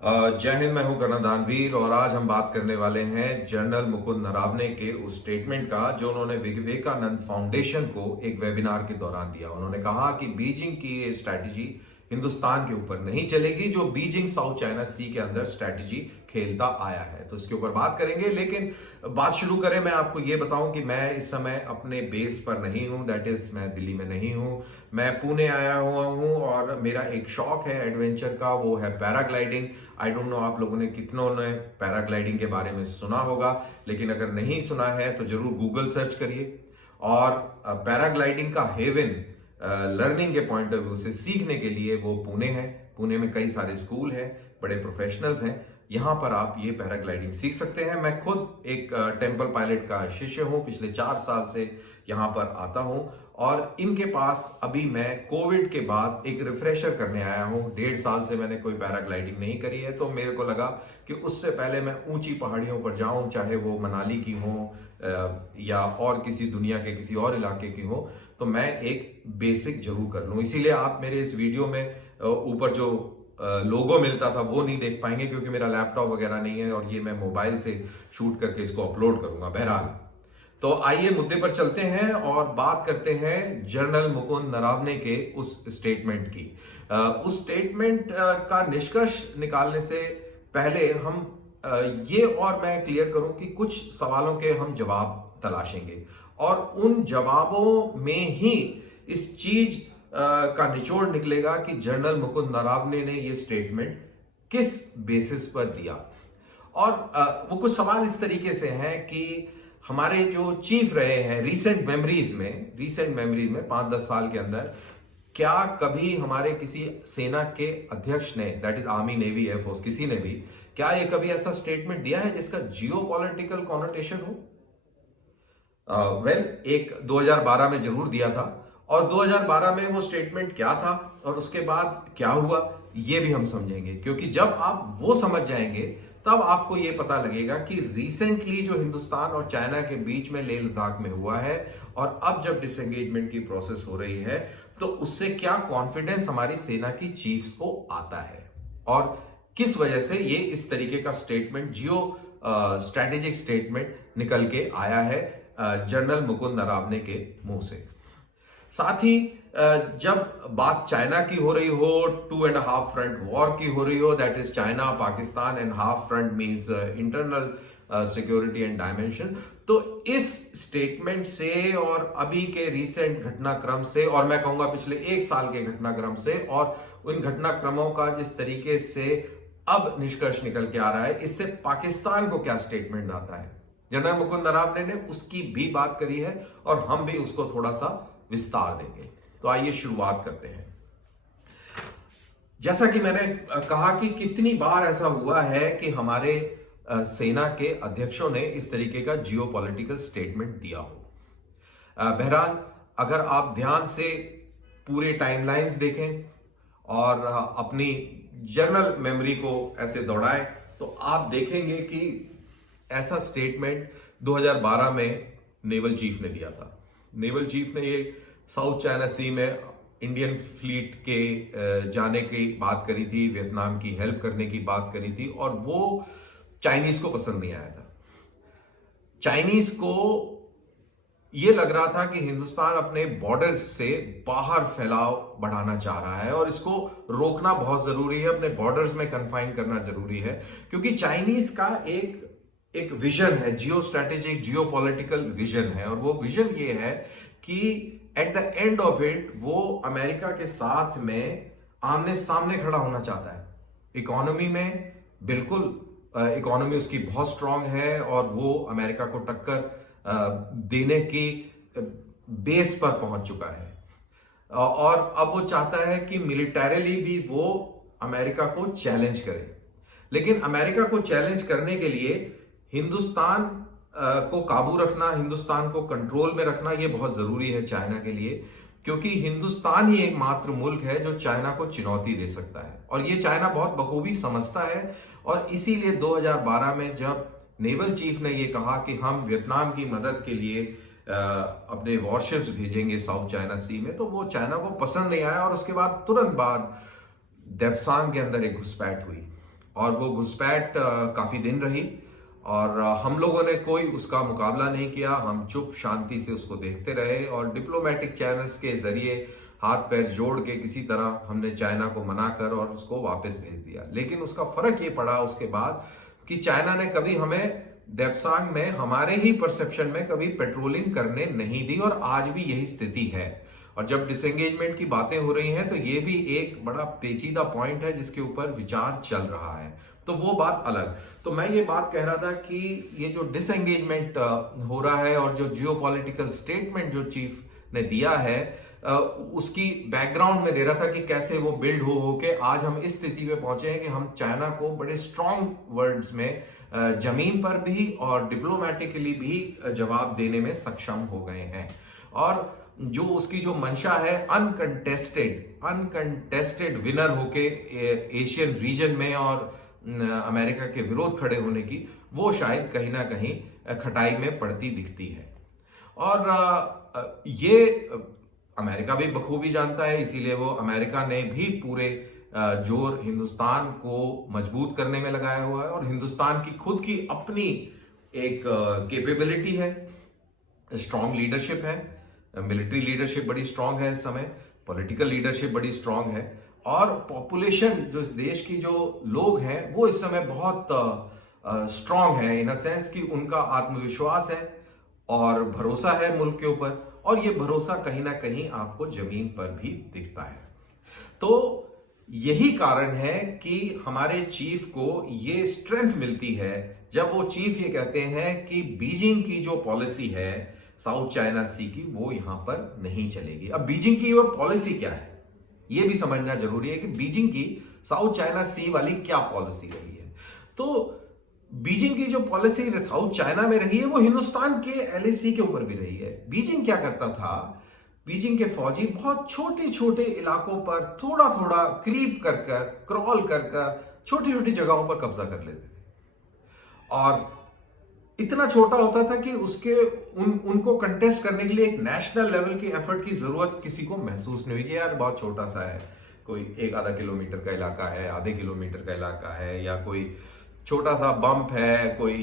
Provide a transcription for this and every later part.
जय हिंद। मैं हूं कर्नल दानवीर और आज हम बात करने वाले हैं जनरल मुकुंद नरावने के उस स्टेटमेंट का जो उन्होंने विवेकानंद फाउंडेशन को एक वेबिनार के दौरान दिया। उन्होंने कहा कि बीजिंग की ये स्ट्रैटेजी हिंदुस्तान के ऊपर नहीं चलेगी जो बीजिंग साउथ चाइना सी के अंदर स्ट्रैटेजी खेलता आया है। तो इसके ऊपर बात करेंगे, लेकिन बात शुरू करें मैं आपको ये बताऊं कि मैं इस समय अपने बेस पर नहीं हूं, दैट इज मैं दिल्ली में नहीं हूं, मैं पुणे आया हुआ हूं और मेरा एक शौक है एडवेंचर का, वो है पैराग्लाइडिंग। आई डोंट नो आप लोगों ने कितनों ने पैराग्लाइडिंग के बारे में सुना होगा, लेकिन अगर नहीं सुना है तो जरूर गूगल सर्च करिए। और पैराग्लाइडिंग का हेवन लर्निंग के पॉइंट ऑफ व्यू से सीखने के लिए वो पुणे है। पुणे में कई सारे स्कूल हैं, बड़े प्रोफेशनल्स हैं, यहां पर आप ये पैराग्लाइडिंग सीख सकते हैं। मैं खुद एक टेम्पल पायलट का शिष्य हूं, पिछले 4 साल से यहां पर आता हूं और इनके पास अभी मैं कोविड के बाद एक रिफ्रेशर करने आया हूं। 1.5 साल से मैंने कोई पैराग्लाइडिंग नहीं करी है, तो मेरे को लगा कि उससे पहले मैं ऊंची पहाड़ियों पर जाऊं, चाहे वो मनाली की हो या और किसी दुनिया के किसी और इलाके की हो, तो मैं एक बेसिक जरूर कर लूं। इसीलिए आप मेरे इस वीडियो में ऊपर जो लोगो मिलता था वो नहीं देख पाएंगे, क्योंकि मेरा लैपटॉप वगैरह नहीं है और ये मैं मोबाइल से शूट करके इसको अपलोड करूंगा। बहरहाल, तो आइए मुद्दे पर चलते हैं और बात करते हैं जनरल मुकुंद नरावने के उस स्टेटमेंट की। उस स्टेटमेंट का निष्कर्ष निकालने से पहले हम ये और मैं क्लियर करूं कि कुछ सवालों के हम जवाब तलाशेंगे और उन जवाबों में ही इस चीज का निचोड़ निकलेगा कि जनरल मुकुंद नरावने ने ये स्टेटमेंट किस बेसिस पर दिया। और वो कुछ सवाल इस तरीके से हैं कि हमारे जो चीफ रहे हैं रीसेंट मेमोरीज में 5-10 साल के अंदर, क्या कभी हमारे किसी सेना के अध्यक्ष ने, that is army, navy, air force, किसी ने भी क्या ये कभी ऐसा स्टेटमेंट दिया है जिसका जियो पॉलिटिकल कॉनोटेशन हो? एक 2012 में जरूर दिया था, और 2012 में वो स्टेटमेंट क्या था और उसके बाद क्या हुआ ये भी हम समझेंगे, क्योंकि जब आप वो समझ जाएंगे तब आपको ये पता लगेगा कि रिसेंटली जो हिंदुस्तान और चाइना के बीच में लेह लद्दाख में हुआ है और अब जब डिसएंगेजमेंट की प्रोसेस हो रही है तो उससे क्या कॉन्फिडेंस हमारी सेना की चीफ्स को आता है और किस वजह से ये इस तरीके का स्टेटमेंट, जियो स्ट्रेटेजिक स्टेटमेंट निकल के आया है जनरल मुकुंद नरावने के मुंह से। साथ ही जब बात चाइना की हो रही हो, 2.5 फ्रंट वॉर की हो रही हो, that is China Pakistan and half front means internal security and dimension, तो इस स्टेटमेंट से और अभी के रिसेंट घटनाक्रम से, और मैं कहूंगा पिछले 1 साल के घटनाक्रम से और उन घटनाक्रमों का जिस तरीके से अब निष्कर्ष निकल के आ रहा है, इससे पाकिस्तान को क्या स्टेटमेंट आता है, जनरल मुकुंद नरावने ने उसकी भी बात करी है और हम भी उसको थोड़ा सा विस्तार देंगे। तो आइए शुरुआत करते हैं। जैसा कि मैंने कहा कि कितनी बार ऐसा हुआ है कि हमारे सेना के अध्यक्षों ने इस तरीके का जियोपॉलिटिकल स्टेटमेंट दिया हो। बहरहाल, अगर आप ध्यान से पूरे टाइमलाइंस देखें और अपनी जर्नल मेमोरी को ऐसे दौड़ाएं तो आप देखेंगे कि ऐसा स्टेटमेंट 2012 में नेवल चीफ ने दिया था। नेवल चीफ ने ये साउथ चाइना सी में इंडियन फ्लीट के जाने की बात करी थी, वियतनाम की हेल्प करने की बात करी थी, और वो चाइनीज को पसंद नहीं आया था। चाइनीज को ये लग रहा था कि हिंदुस्तान अपने बॉर्डर से बाहर फैलाव बढ़ाना चाह रहा है और इसको रोकना बहुत जरूरी है, अपने बॉर्डर्स में कन्फाइन करना जरूरी है, क्योंकि चाइनीज का एक विजन है, जियो स्ट्रेटेजिक जियो पॉलिटिकल विजन है, और वो विजन ये है कि at the end of it वो अमेरिका के साथ में आमने सामने खड़ा होना चाहता है। इकोनॉमी में बिल्कुल, इकोनॉमी उसकी बहुत स्ट्रांग है और वो अमेरिका को टक्कर देने की बेस पर पहुंच चुका है और अब वो चाहता है कि मिलिटरीली भी वो अमेरिका को चैलेंज करे। लेकिन अमेरिका को चैलेंज करने के लिए हिंदुस्तान को काबू रखना, हिंदुस्तान को कंट्रोल में रखना, ये बहुत जरूरी है चाइना के लिए, क्योंकि हिंदुस्तान ही एकमात्र मुल्क है जो चाइना को चुनौती दे सकता है और ये चाइना बहुत बखूबी समझता है। और इसीलिए 2012 में जब नेवल चीफ ने ये कहा कि हम वियतनाम की मदद के लिए अपने वॉरशिप्स भेजेंगे साउथ चाइना सी में, तो वो चाइना को पसंद नहीं आया और उसके बाद तुरंत बाद देप्सांग के अंदर एक घुसपैठ हुई। और वो घुसपैठ काफी दिन रही और हम लोगों ने कोई उसका मुकाबला नहीं किया। हम चुप शांति से उसको देखते रहे और डिप्लोमेटिक चैनल्स के जरिए हाथ पैर जोड़ के किसी तरह हमने चाइना को मनाकर और उसको वापस भेज दिया। लेकिन उसका फर्क ये पड़ा उसके बाद कि चाइना ने कभी हमें देप्सांग में हमारे ही परसेप्शन में कभी पेट्रोलिंग करने नहीं दी और आज भी यही स्थिति है। और जब डिसएंगेजमेंट की बातें हो रही हैं तो ये भी एक बड़ा पेचीदा पॉइंट है जिसके ऊपर विचार चल रहा है, तो वो बात अलग। तो मैं ये बात कह रहा था कि ये जो डिसएंगेजमेंट हो रहा है और जो जियोपॉलिटिकल स्टेटमेंट जो चीफ ने दिया है उसकी बैकग्राउंड में दे रहा था कि कैसे वो बिल्ड हो के आज हम इस स्थिति पे पहुंचे हैं कि हम चाइना को बड़े स्ट्रॉन्ग वर्ड्स में जमीन पर भी और डिप्लोमेटिकली भी जवाब देने में सक्षम हो गए हैं। और जो उसकी जो मंशा है अनकंटेस्टेड विनर होके एशियन रीजन में और अमेरिका के विरोध खड़े होने की, वो शायद कहीं ना कहीं खटाई में पड़ती दिखती है। और ये अमेरिका भी बखूबी जानता है, इसीलिए वो अमेरिका ने भी पूरे जोर हिंदुस्तान को मजबूत करने में लगाया हुआ है। और हिंदुस्तान की खुद की अपनी एक कैपेबिलिटी है, स्ट्रॉन्ग लीडरशिप है, मिलिट्री लीडरशिप बड़ी स्ट्रॉन्ग है इस समय, पॉलिटिकल लीडरशिप बड़ी स्ट्रॉन्ग है और पॉपुलेशन जो इस देश की जो लोग हैं वो इस समय बहुत स्ट्रॉन्ग है इन अ सेंस कि उनका आत्मविश्वास है और भरोसा है मुल्क के ऊपर, और ये भरोसा कहीं ना कहीं आपको जमीन पर भी दिखता है। तो यही कारण है कि हमारे चीफ को ये स्ट्रेंथ मिलती है जब वो चीफ ये कहते हैं कि बीजिंग की जो पॉलिसी है साउथ चाइना सी की वो यहां पर नहीं चलेगी। अब बीजिंग की वो पॉलिसी क्या है ये भी समझना जरूरी है कि बीजिंग की साउथ चाइना सी वाली क्या पॉलिसी रही है। तो बीजिंग की जो पॉलिसी साउथ चाइना में रही है वो हिंदुस्तान के एलएसी के ऊपर भी रही है। बीजिंग क्या करता था, बीजिंग के फौजी बहुत छोटे छोटे इलाकों पर थोड़ा थोड़ा क्रीप कर क्रॉल कर छोटी छोटी जगहों पर कब्जा कर लेते थे और इतना छोटा होता था कि उसके उनको कंटेस्ट करने के लिए एक नेशनल लेवल की एफर्ट की जरूरत किसी को महसूस नहीं हुई कि यार बहुत छोटा सा है, कोई एक आधा किलोमीटर का इलाका है, आधे किलोमीटर का इलाका है, या कोई छोटा सा बम्प है, कोई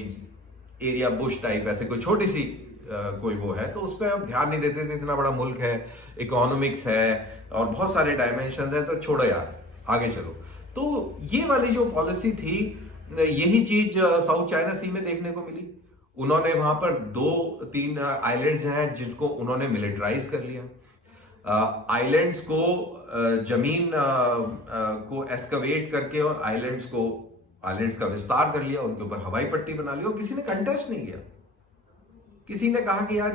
एरिया बुश टाइप ऐसे कोई छोटी सी कोई वो है, तो उस पर अब ध्यान नहीं देते थे। इतना बड़ा मुल्क है, इकोनॉमिक्स है और बहुत सारे डायमेंशन है, तो छोड़ो यार आगे चलो। तो ये वाली जो पॉलिसी थी यही चीज साउथ चाइना सी में देखने को मिली। उन्होंने वहां पर 2-3 आइलैंड्स हैं जिसको उन्होंने मिलिटराइज कर लिया। आइलैंड्स को जमीन को एस्कवेट करके और आइलैंड्स का विस्तार कर लिया, उनके ऊपर हवाई पट्टी बना ली और किसी ने कंटेस्ट नहीं किया। किसी ने कहा कि यार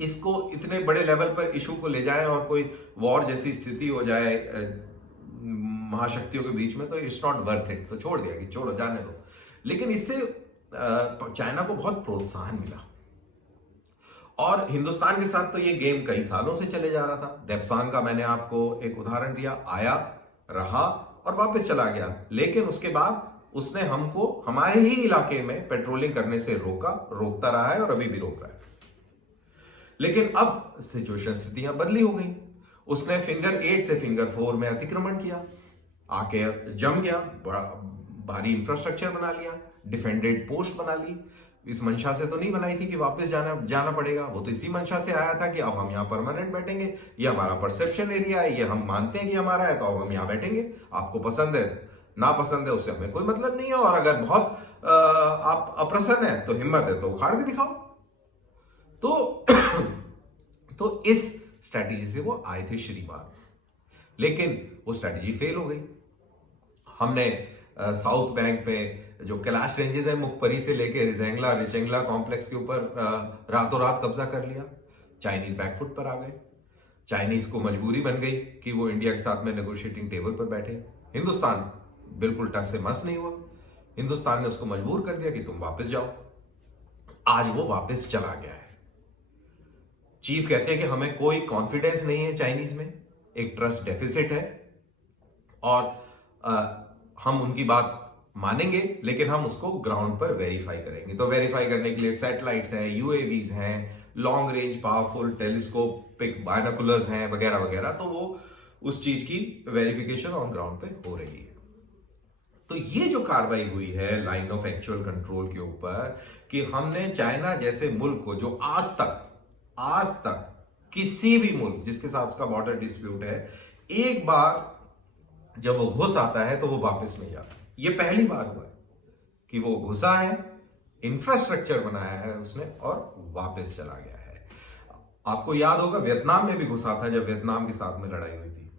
इसको इतने बड़े लेवल पर इशू को ले जाए और कोई वॉर जैसी स्थिति हो जाए महाशक्तियों के बीच में, तो इट्स नॉट वर्थ इट, तो छोड़ दिया कि छोड़ो जाने दो। लेकिन इससे चाइना को बहुत प्रोत्साहन मिला और हिंदुस्तान के साथ तो ये गेम कई सालों से चले जा रहा था। देप्सांग का मैंने आपको एक उदाहरण दिया, आया रहा और वापस चला गया, लेकिन उसके बाद उसने हमको हमारे ही इलाके में पेट्रोलिंग करने से रोकता रहा है और अभी भी रोक रहा है। लेकिन अब सिचुएशन स्थितियां बदली हो गई। उसने फिंगर 8 से फिंगर 4 में अतिक्रमण किया, आके जम गया, बड़ा भारी इंफ्रास्ट्रक्चर बना लिया, डिफेंडेड पोस्ट बना ली। इस मंशा से तो नहीं बनाई थी कि वापस जाना पड़ेगा, वो तो इसी मंशा से आया था कि अब हम यहाँ परमानेंट बैठेंगे, ये हमारा परसेप्शन एरिया है, ये हम मानते हैं कि हमारा है, तो अब हम यहाँ बैठेंगे, आपको पसंद है ना पसंद है उससे हमें कोई मतलब नहीं है, और अगर बहुत आप अप्रसन्न है तो हिम्मत है तो उखाड़ के दिखाओ। तो इस स्ट्रैटेजी से वो आए थे श्रीमान, लेकिन वो स्ट्रैटेजी फेल हो गई। हमने साउथ बैंक में जो कैलाश रेंजेस है मुखपरी से लेके रिचेंगला कॉम्प्लेक्स के ऊपर रातों रात कब्जा कर लिया। चाइनीज बैकफुट पर आ गए, चाइनीज को मजबूरी बन गई कि वो इंडिया के साथ में नेगोशिएटिंग टेबल पर बैठे। हिंदुस्तान बिल्कुल टस से मस नहीं हुआ, हिंदुस्तान ने उसको मजबूर कर दिया कि तुम वापस जाओ। आज वो वापस चला गया है। चीफ कहते हैं कि हमें कोई कॉन्फिडेंस नहीं है चाइनीज में, एक ट्रस्ट डेफिसिट है और हम उनकी बात मानेंगे, लेकिन हम उसको ग्राउंड पर वेरीफाई करेंगे। तो वेरीफाई करने के लिए सैटेलाइट्स हैं, यूएवीज हैं, long range powerful telescopic binoculars हैं वगैरह वगैरह, तो वो उस चीज की वेरिफिकेशन ऑन ग्राउंड पे हो रही है। तो ये जो कार्रवाई हुई है लाइन ऑफ एक्चुअल कंट्रोल के ऊपर कि हमने चाइना जैसे मुल्क को जो आज तक किसी भी मुल्क जिसके साथ उसका बॉर्डर डिस्प्यूट है, एक बार जब वो घुस आता है तो वो वापस नहीं आता। ये पहली बार हुआ है कि वो घुसा है, इंफ्रास्ट्रक्चर बनाया है उसने और वापस चला गया है। आपको याद होगा वियतनाम में भी घुसा था, जब वियतनाम के साथ में लड़ाई हुई थी,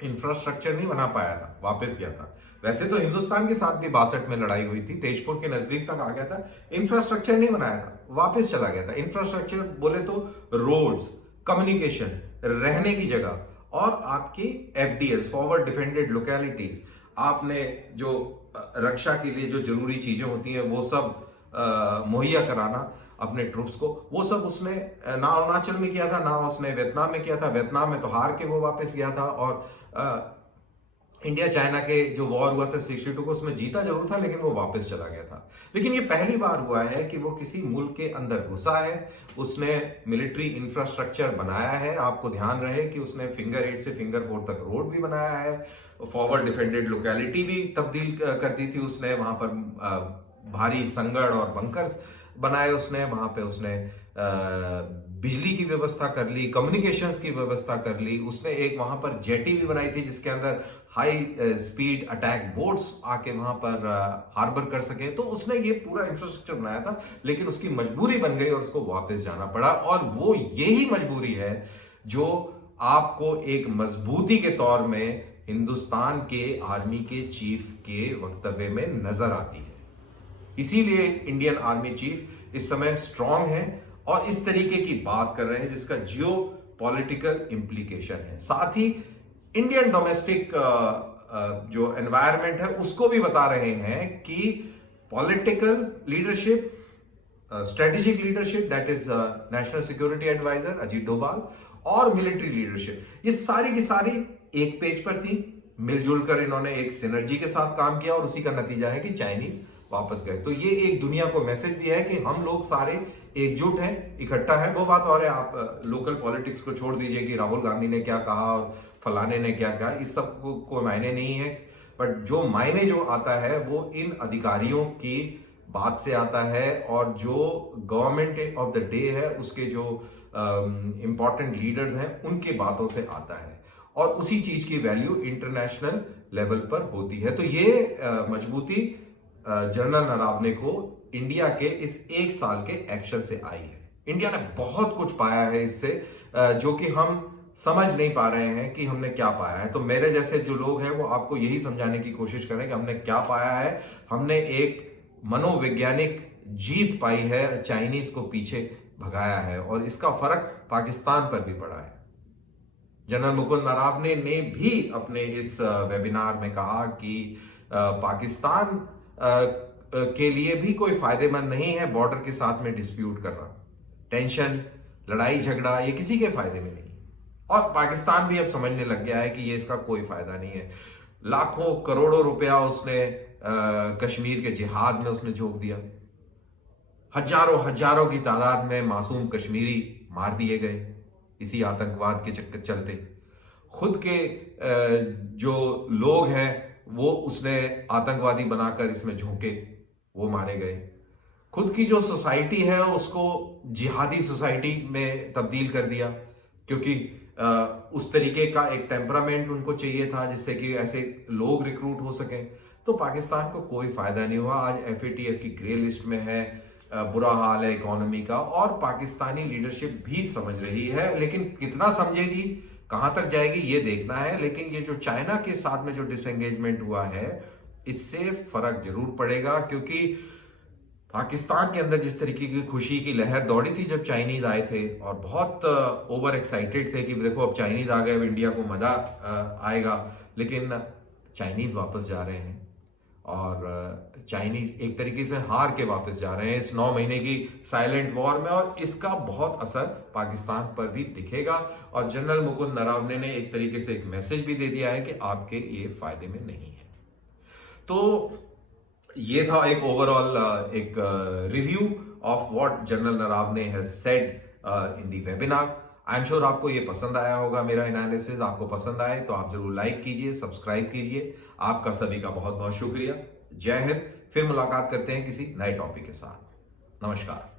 इंफ्रास्ट्रक्चर नहीं बना पाया था, वापस गया था। वैसे तो हिंदुस्तान के साथ भी 62 में लड़ाई हुई थी, तेजपुर के नजदीक तक आ गया था, इंफ्रास्ट्रक्चर नहीं बनाया था, वापस चला गया था। इंफ्रास्ट्रक्चर बोले तो रोड्स, कम्युनिकेशन, रहने की जगह और आपकी एफडीएल, फॉरवर्ड डिफेंडेड लोकेलिटीज, आपने जो रक्षा के लिए जो जरूरी चीजें होती हैं वो सब मुहैया कराना अपने ट्रूप्स को, वो सब उसने ना अरुणाचल में किया था, ना उसने वियतनाम में किया था। वियतनाम में तो हार के वो वापस गया था और इंडिया चाइना के जो वॉर हुआ था 62 को, उसमें जीता जरूर था लेकिन वो वापस चला गया था। लेकिन ये पहली बार हुआ है कि वो किसी मुल्क के अंदर घुसा है, उसने मिलिट्री इंफ्रास्ट्रक्चर बनाया है। आपको ध्यान रहे कि उसने फिंगर 8 से फिंगर 4 तक रोड भी बनाया है, फॉरवर्ड डिफेंडेड लोकेलिटी भी तब्दील कर दी थी उसने, वहां पर भारी संगड़ और बंकर्स बनाए उसने, वहां पे उसने बिजली की व्यवस्था कर ली, कम्युनिकेशंस की व्यवस्था कर ली, उसने एक वहां पर जेटी भी बनाई थी जिसके अंदर हाई स्पीड अटैक बोट्स आके वहां पर हार्बर कर सके। तो उसने ये पूरा इंफ्रास्ट्रक्चर बनाया था, लेकिन उसकी मजबूरी बन गई और उसको वापस जाना पड़ा। और वो यही मजबूरी है जो आपको एक मजबूती के तौर में हिंदुस्तान के आर्मी के चीफ के वक्तव्य में नजर आती है। इसीलिए इंडियन आर्मी चीफ इस समय स्ट्रांग है और इस तरीके की बात कर रहे हैं जिसका जियो पॉलिटिकल इंप्लीकेशन है। साथ ही इंडियन डोमेस्टिक जो एनवायरनमेंट है उसको भी बता रहे हैं कि political leadership, strategic leadership, that is national security advisor Ajit Doval, और मिलिट्री लीडरशिप, ये सारी की सारी एक पेज पर थी। मिलजुल कर इन्होंने एक सिनर्जी के साथ काम किया और उसी का नतीजा है कि चाइनीज वापस गए। तो ये एक दुनिया को मैसेज भी है कि हम लोग सारे एकजुट हैं, इकट्ठा है। वो बात और है, आप लोकल पॉलिटिक्स को छोड़ दीजिए कि राहुल गांधी ने क्या कहा और फलाने ने क्या कहा, इस सब को कोई मायने नहीं है। बट जो मायने जो आता है वो इन अधिकारियों की बात से आता है और जो गवर्नमेंट ऑफ द डे है उसके जो इंपॉर्टेंट लीडर्स हैं उनकी बातों से आता है और उसी चीज की वैल्यू इंटरनेशनल लेवल पर होती है। तो ये मजबूती जनरल नरावने को इंडिया के इस एक साल के एक्शन से आई है। इंडिया ने बहुत कुछ पाया है इससे, जो कि हम समझ नहीं पा रहे हैं कि हमने क्या पाया है। तो मेरे जैसे जो लोग हैं वो आपको यही समझाने की कोशिश करें कि हमने क्या पाया है। हमने एक मनोवैज्ञानिक जीत पाई है, चाइनीज को पीछे भगाया है और इसका फर्क पाकिस्तान पर भी पड़ा है। जनरल मुकुंद नरावने ने भी अपने इस वेबिनार में कहा कि पाकिस्तान के लिए भी कोई फायदेमंद नहीं है बॉर्डर के साथ में डिस्प्यूट करना, टेंशन, लड़ाई झगड़ा, ये किसी के फायदे में नहीं। और पाकिस्तान भी अब समझने लग गया है कि ये इसका कोई फायदा नहीं है। लाखों करोड़ों रुपया उसने कश्मीर के जिहाद में उसने झोंक दिया, हजारों की तादाद में मासूम कश्मीरी मार दिए गए इसी आतंकवाद के चक्कर चलते। खुद के जो लोग हैं वो उसने आतंकवादी बनाकर इसमें झोंके, वो मारे गए। खुद की जो सोसाइटी है उसको जिहादी सोसाइटी में तब्दील कर दिया, क्योंकि उस तरीके का एक टेम्परामेंट उनको चाहिए था जिससे कि ऐसे लोग रिक्रूट हो सकें। तो पाकिस्तान को कोई फायदा नहीं हुआ। आज एफएटीएफ की ग्रे लिस्ट में है, बुरा हाल है इकोनॉमी का और पाकिस्तानी लीडरशिप भी समझ रही है, लेकिन कितना समझेगी, कहां तक जाएगी ये देखना है। लेकिन ये जो चाइना के साथ में जो डिसएंगेजमेंट हुआ है इससे फर्क जरूर पड़ेगा, क्योंकि पाकिस्तान के अंदर जिस तरीके की खुशी की लहर दौड़ी थी जब चाइनीज आए थे और बहुत ओवर एक्साइटेड थे कि देखो अब चाइनीज आ गए, अब इंडिया को मजा आएगा, लेकिन चाइनीज वापस जा रहे हैं और चाइनीज एक तरीके से हार के वापस जा रहे हैं इस 9 महीने की साइलेंट वॉर में, और इसका बहुत असर पाकिस्तान पर भी दिखेगा। और जनरल मुकुंद नरावने ने एक तरीके से एक मैसेज भी दे दिया है कि आपके ये फायदे में नहीं है। तो ये था एक ओवरऑल एक review of what general Naravane has said in the webinar. I am sure आपको ये पसंद आया होगा। मेरा एनालिसिस आपको पसंद आए तो आप जरूर लाइक कीजिए, सब्सक्राइब कीजिए। आपका सभी का बहुत बहुत शुक्रिया। जय हिंद। फिर मुलाकात करते हैं किसी नए टॉपिक के साथ। नमस्कार।